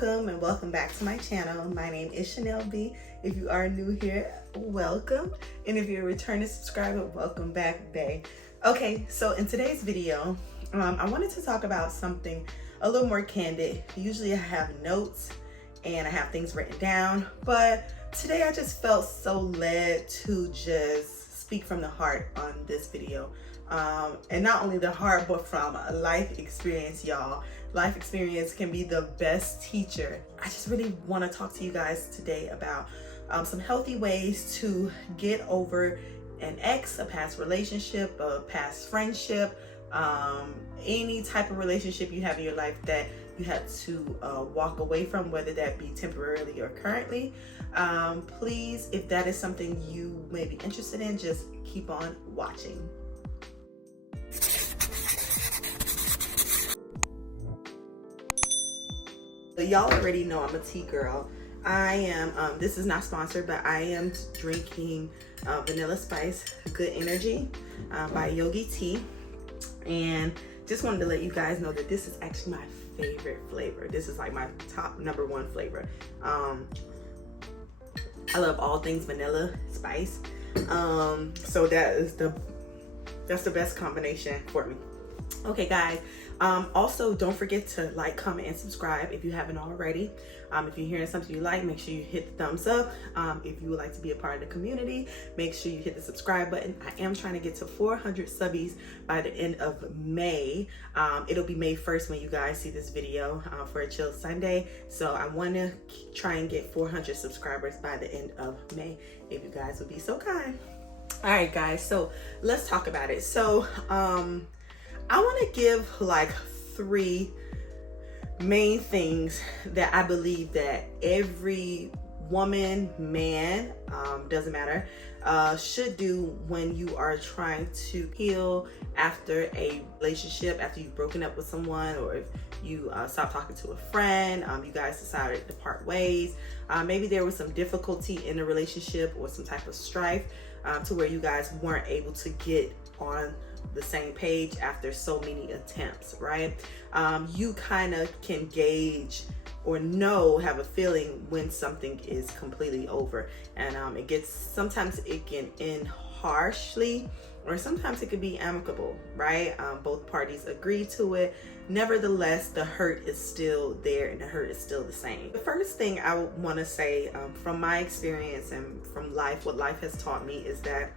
welcome and welcome back to my channel. My name is Chanel B. If you are new here, welcome. And if you're a returning subscriber, welcome back, bae. Okay, so in today's video, I wanted to talk about something a little more candid. Usually I have notes and I have things written down, but today I just felt so led to just speak from the heart on this video. And not only the heart, but from a life experience, y'all. Life experience can be the best teacher. I just really want to talk to you guys today about some healthy ways to get over an ex, a past relationship, a past friendship, any type of relationship you have in your life that you had to walk away from, whether that be temporarily or currently. Please, if that is something you may be interested in, just keep on watching. So y'all already know I'm a tea girl. I am, this is not sponsored, but I am drinking Vanilla Spice Good Energy by Yogi Tea. And just wanted to let you guys know that this is actually my favorite flavor. This is like my top #1 flavor. I love all things vanilla spice. So that's the best combination for me. Okay guys, also don't forget to like, comment, and subscribe if you haven't already. If you're hearing something you like, make sure you hit the thumbs up. If you would like to be a part of the community, make sure you hit the subscribe button. I am trying to get to 400 subbies by the end of May. It'll be May 1st when you guys see this video for a chill Sunday. So I want to try and get 400 subscribers by the end of May, if you guys would be so kind. All right guys, so let's talk about it. So I want to give like 3 main things that I believe that every woman, man, doesn't matter, should do when you are trying to heal after a relationship, after you've broken up with someone, or if you stopped talking to a friend, you guys decided to part ways. Maybe there was some difficulty in the relationship or some type of strife to where you guys weren't able to get on the same page after so many attempts, right? You kind of can gauge or have a feeling when something is completely over, and sometimes it can end harshly, or sometimes it could be amicable, right? Both parties agree to it. Nevertheless, the hurt is still there and the hurt is still the same. The first thing I want to say from my experience and from life, what life has taught me, is that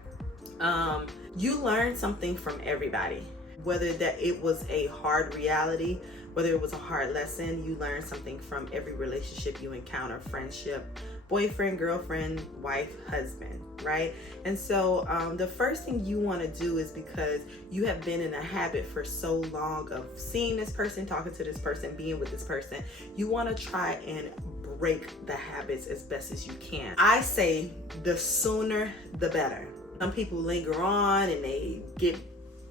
you learn something from everybody. Whether that it was a hard reality, whether it was a hard lesson, you learn something from every relationship you encounter, friendship, boyfriend, girlfriend, wife, husband, right? And so the first thing you want to do is, because you have been in a habit for so long of seeing this person, talking to this person, being with this person, you want to try and break the habits as best as you can. I say the sooner the better. Some people linger on and they get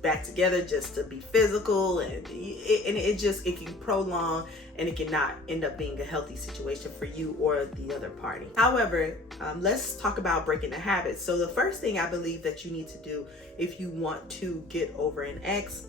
back together just to be physical, and it can prolong, and it cannot end up being a healthy situation for you or the other party. However, let's talk about breaking the habits. So the first thing I believe that you need to do if you want to get over an ex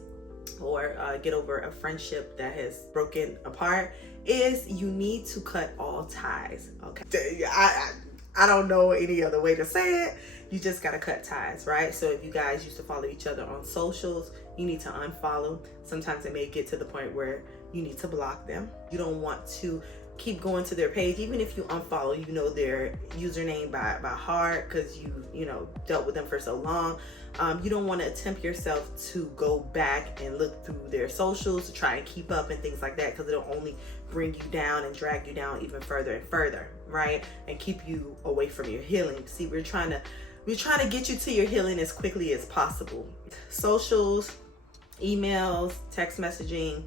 or get over a friendship that has broken apart is you need to cut all ties. Okay, I don't know any other way to say it. You just gotta cut ties, right? So if you guys used to follow each other on socials, you need to unfollow. Sometimes it may get to the point where you need to block them. You don't want to keep going to their page, even if you unfollow, you know their username by heart, because you know dealt with them for so long. You don't want to attempt yourself to go back and look through their socials to try and keep up and things like that, because it'll only bring you down and drag you down even further and further, right? And keep you away from your healing. See, we're trying to get you to your healing as quickly as possible. Socials, emails, text messaging,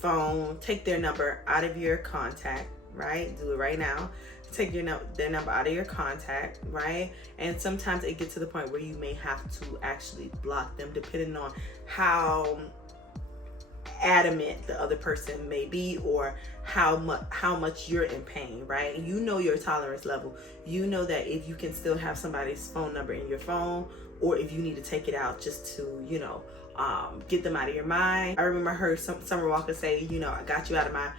phone, take their number out of your contact, right? Do it right now. Take their number out of your contact, right? And sometimes it gets to the point where you may have to actually block them, depending on how adamant the other person may be, or how much you're in pain, right? You know your tolerance level. You know that if you can still have somebody's phone number in your phone, or if you need to take it out just to, get them out of your mind. I remember I heard Summer Walker say, I got you out of my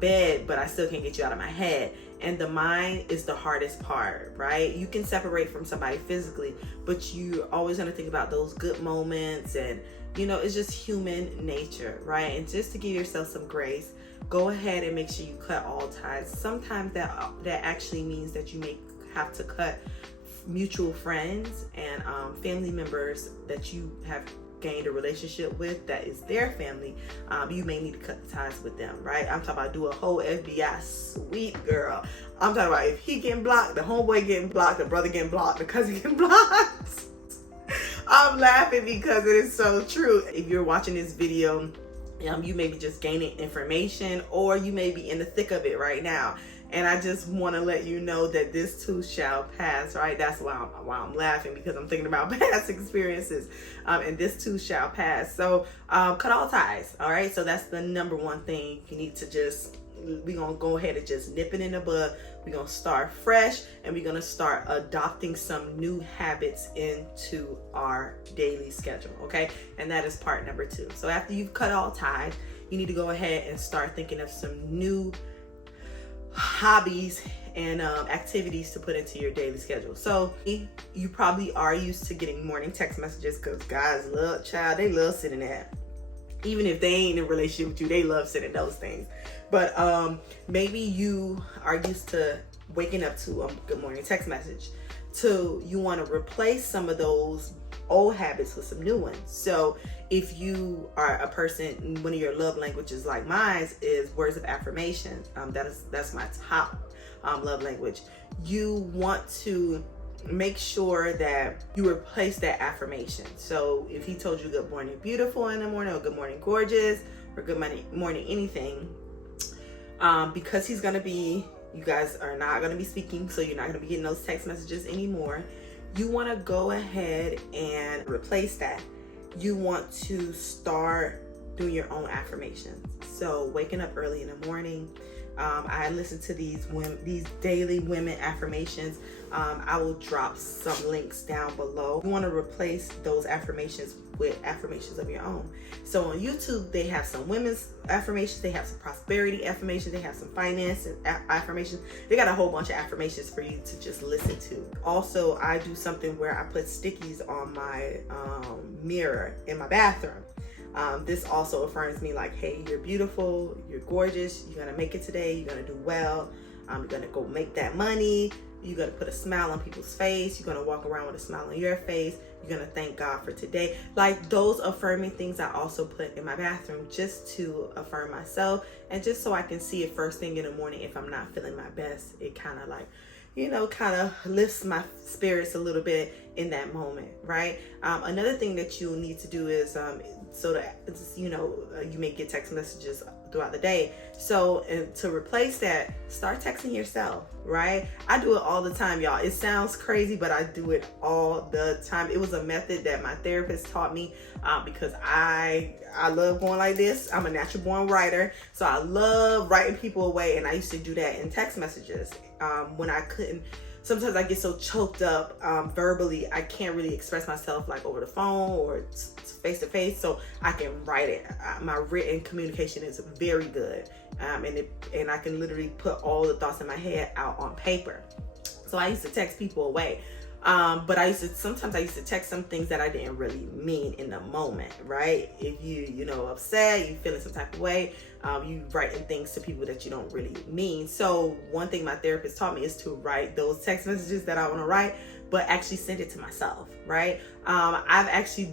bed, but I still can't get you out of my head. And the mind is the hardest part, right? You can separate from somebody physically, but you're always going to think about those good moments, and it's just human nature, right? And just to give yourself some grace, go ahead and make sure you cut all ties. Sometimes that actually means that you may have to cut mutual friends and family members that you have gained a relationship with that is their family. You may need to cut the ties with them, right? I'm talking about do a whole FBI sweep, girl. I'm talking about if he getting blocked, the homeboy getting blocked, the brother getting blocked, the cousin getting blocked. I'm laughing because it is so true. If you're watching this video, you may be just gaining information, or you may be in the thick of it right now. And I just want to let you know that this too shall pass, right? That's why I'm laughing, because I'm thinking about past experiences, and this too shall pass. So cut all ties, all right? So that's the number one thing you need to just, we're going to go ahead and just nip it in the bud. We're going to start fresh, and we're going to start adopting some new habits into our daily schedule, okay? And that is part number 2. So after you've cut all ties, you need to go ahead and start thinking of some new hobbies and activities to put into your daily schedule. So you probably are used to getting morning text messages, because guys they love sending that. Even if they ain't in a relationship with you, they love sending those things. But maybe you are used to waking up to a good morning text message. So you want to replace some of those old habits with some new ones. So if you are a person, one of your love languages like mine is words of affirmation, that's my top love language. You want to make sure that you replace that affirmation. So if he told you good morning beautiful in the morning, or good morning gorgeous, or good morning anything, because he's gonna be, you guys are not gonna be speaking, so you're not gonna be getting those text messages anymore. You want to go ahead and replace that. You want to start doing your own affirmations. So waking up early in the morning. I listen to these daily women affirmations. I will drop some links down below. You want to replace those affirmations with affirmations of your own. So on YouTube, they have some women's affirmations, they have some prosperity affirmations, they have some finance affirmations. They got a whole bunch of affirmations for you to just listen to. Also, I do something where I put stickies on my mirror in my bathroom. This also affirms me like, hey, you're beautiful, you're gorgeous, you're gonna make it today, you're gonna do well, you're gonna go make that money, you're gonna put a smile on people's face, you're gonna walk around with a smile on your face, you're gonna thank God for today. Like, those affirming things I also put in my bathroom just to affirm myself, and just so I can see it first thing in the morning if I'm not feeling my best. It kind of like, kind of lifts my spirits a little bit in that moment, right? Another thing that you'll need to do is, so that, you may get text messages throughout the day. So to replace that, start texting yourself, right? I do it all the time, y'all. It sounds crazy, but I do it all the time. It was a method that my therapist taught me, because I love going like this. I'm a natural born writer, so I love writing people away, and I used to do that in text messages when I couldn't. Sometimes I get so choked up verbally, I can't really express myself like over the phone or face to face, so I can write it. My written communication is very good, and I can literally put all the thoughts in my head out on paper. So I used to text people away. But sometimes I used to text some things that I didn't really mean in the moment, right? If you upset, you feeling some type of way, you writing things to people that you don't really mean. So one thing my therapist taught me is to write those text messages that I want to write, but actually send it to myself, right? I've actually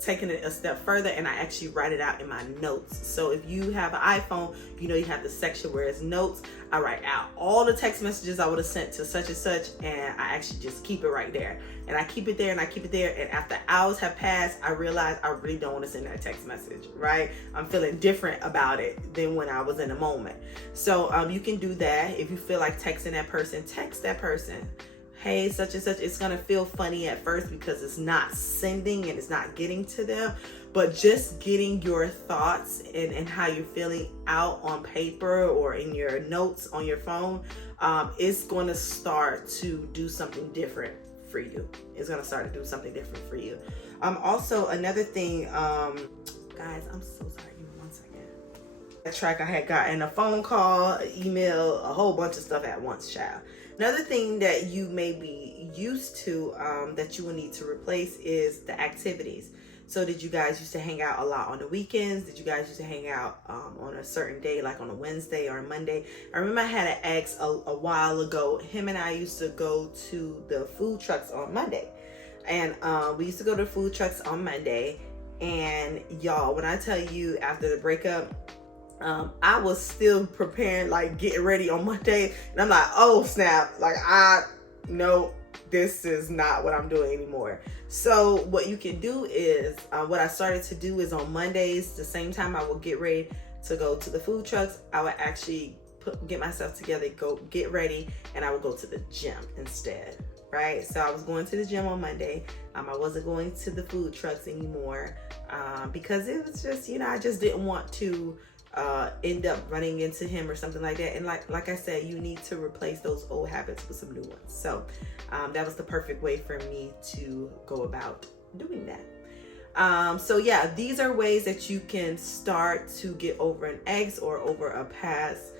taken it a step further, and I actually write it out in my notes. So if you have an iPhone, you have the section where it's notes. I write out all the text messages I would have sent to such and such, and I actually just keep it right there. And I keep it there, and I keep it there, and after hours have passed, I realize I really don't want to send that text message, right? I'm feeling different about it than when I was in the moment. So you can do that. If you feel like texting that person, text that person. Hey, such and such. It's gonna feel funny at first because it's not sending and it's not getting to them, but just getting your thoughts and how you're feeling out on paper or in your notes on your phone, it's gonna start to do something different for you. It's gonna start to do something different for you. Also, another thing, guys, I'm so sorry. Give me 1 second. track. I had gotten a phone call, an email, a whole bunch of stuff at once, child. Another thing that you may be used to that you will need to replace is the activities. So did you guys used to hang out a lot on the weekends? Did you guys used to hang out on a certain day, like on a Wednesday or a Monday? I remember I had an ex a while ago. Him and I used to go to the food trucks on Monday. And we used to go to food trucks on Monday. And y'all, when I tell you after the breakup, I was still preparing, like getting ready on Monday. And I'm like, oh snap, like no, this is not what I'm doing anymore. So what you can do is, what I started to do is on Mondays, the same time I will get ready to go to the food trucks, I would actually get myself together, go get ready, and I would go to the gym instead, right? So I was going to the gym on Monday. I wasn't going to the food trucks anymore because it was just, I just didn't want to end up running into him or something like that. And like I said, you need to replace those old habits with some new ones. So that was the perfect way for me to go about doing that. So yeah, these are ways that you can start to get over an ex or over a past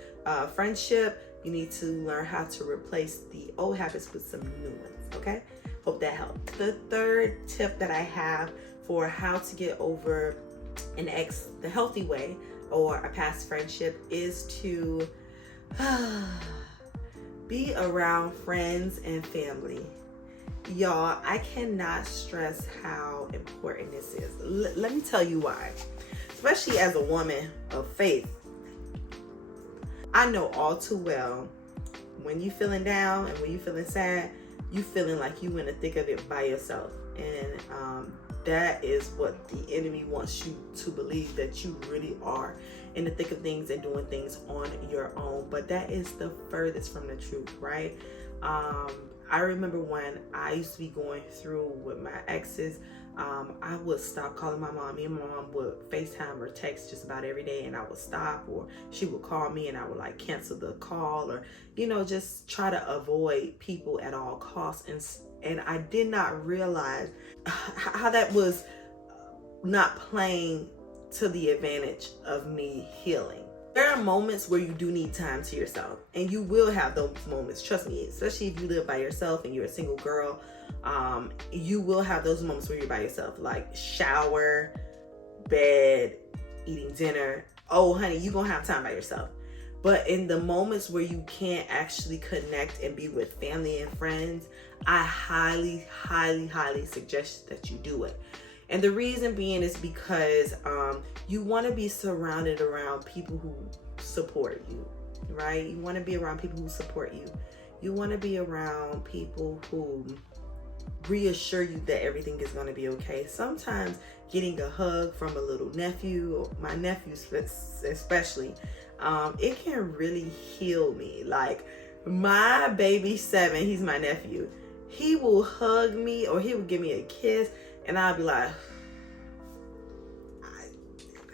friendship. You need to learn how to replace the old habits with some new ones. Okay, hope that helped. The third tip that I have for how to get over an ex the healthy way or a past friendship is to be around friends and family. Y'all, I cannot stress how important this is. Let me tell you why. Especially as a woman of faith, I know all too well when you feeling down and when you feeling sad, you feeling like you in the thick of it by yourself. And that is what the enemy wants you to believe, that you really are in the thick of things and doing things on your own. But that is the furthest from the truth, right? I remember when I used to be going through with my exes, I would stop calling my mom. Me and my mom would FaceTime or text just about every day, and I would stop, or she would call me and I would like cancel the call, or just try to avoid people at all costs. And I did not realize how that was not playing to the advantage of me healing. There are moments where you do need time to yourself, and you will have those moments. Trust me, especially if you live by yourself and you're a single girl, you will have those moments where you're by yourself, like shower, bed, eating dinner. Oh, honey, you're gonna have time by yourself. But in the moments where you can't actually connect and be with family and friends, I highly, highly, highly suggest that you do it. And the reason being is because you want to be surrounded around people who support you, right? You want to be around people who support you. You want to be around people who reassure you that everything is going to be okay. Sometimes getting a hug from a little nephew, or my nephews especially, it can really heal me. Like my baby 7, he's my nephew. He will hug me or he will give me a kiss, and I'll be like,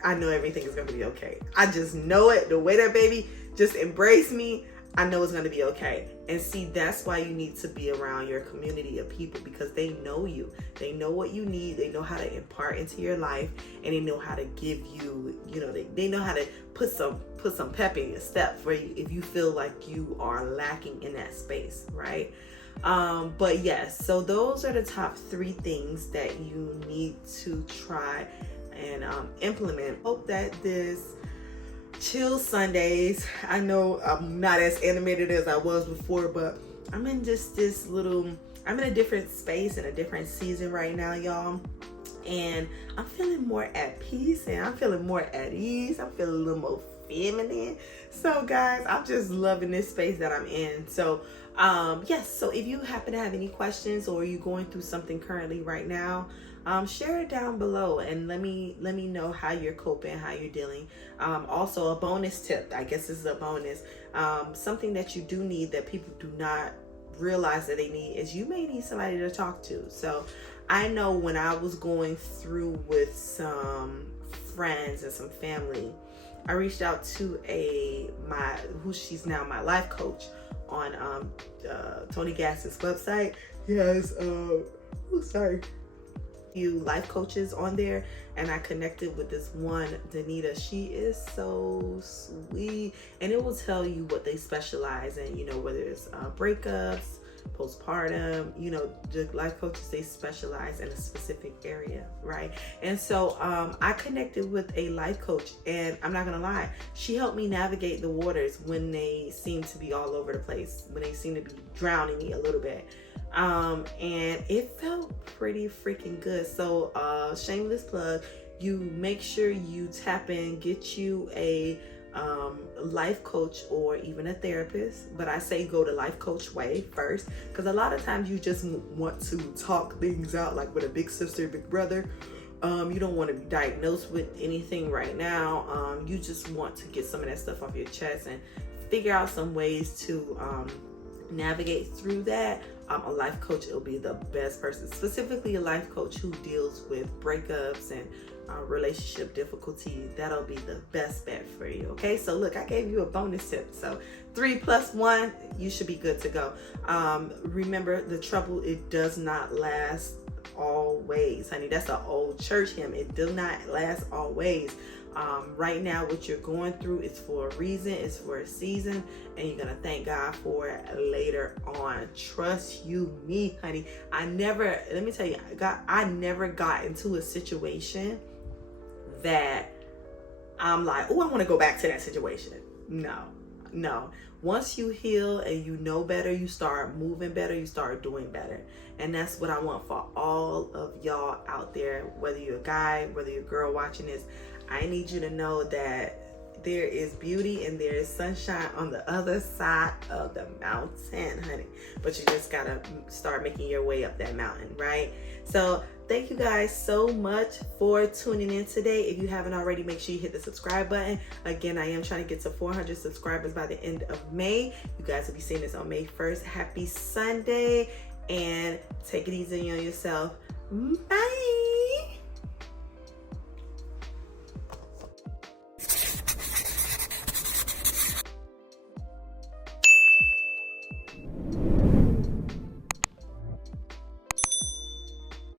I know everything is going to be okay. I just know it. The way that baby just embraced me, I know it's going to be okay. And see, that's why you need to be around your community of people, because they know you. They know what you need. They know how to impart into your life, and they know how to give you, they know how to put some pep in your step for you if you feel like you are lacking in that space, right? But yes, so those are the top 3 things that you need to try and implement. Hope that this Chill Sundays, I know I'm not as animated as I was before, but I'm in just I'm in a different space and a different season right now, y'all. And I'm feeling more at peace, and I'm feeling more at ease. I'm feeling a little more feminine. So guys, I'm just loving this space that I'm in. So yes, so if you happen to have any questions, or you're going through something currently right now, share it down below and let me know how you're coping, how you're dealing. Also, a bonus tip, I guess this is a bonus, something that you do need that people do not realize that they need is you may need somebody to talk to. So I know when I was going through with some friends and some family, I reached out to she's now my life coach on Tony Gass's website. Yes, sorry. few life coaches on there, and I connected with this one, Danita. She is so sweet, and it will tell you what they specialize in, you know, whether it's breakups, postpartum, you know, the life coaches, they specialize in a specific area, right? And so I connected with a life coach, and I'm not gonna lie, she helped me navigate the waters when they seem to be all over the place, when they seem to be drowning me a little bit. And it felt pretty freaking good. So shameless plug, you make sure you tap in, get you a life coach or even a therapist, but I say go the life coach way first, because a lot of times you just want to talk things out like with a big sister, big brother. You don't want to be diagnosed with anything right now. You just want to get some of that stuff off your chest and figure out some ways to navigate through that. A life coach will be the best person, specifically a life coach who deals with breakups and relationship difficulty. That'll be the best bet for you. Okay, so look, I gave you a bonus tip. So 3 + 1, you should be good to go. Remember, the trouble, it does not last always, honey. That's an old church hymn. It does not last always. Right now, what you're going through is for a reason, it's for a season, and you're gonna thank God for it later on. Trust you me, honey. Let me tell you, I never got into a situation that I'm like, oh, I want to go back to that situation. No. Once you heal and you know better, you start moving better, you start doing better. And that's what I want for all of y'all out there, whether you're a guy, whether you're a girl watching this. I need you to know that there is beauty and there is sunshine on the other side of the mountain, honey. But you just gotta start making your way up that mountain, right? So thank you guys so much for tuning in today. If you haven't already, make sure you hit the subscribe button. Again, I am trying to get to 400 subscribers by the end of May. You guys will be seeing this on May 1st. Happy Sunday, and take it easy on yourself. Bye.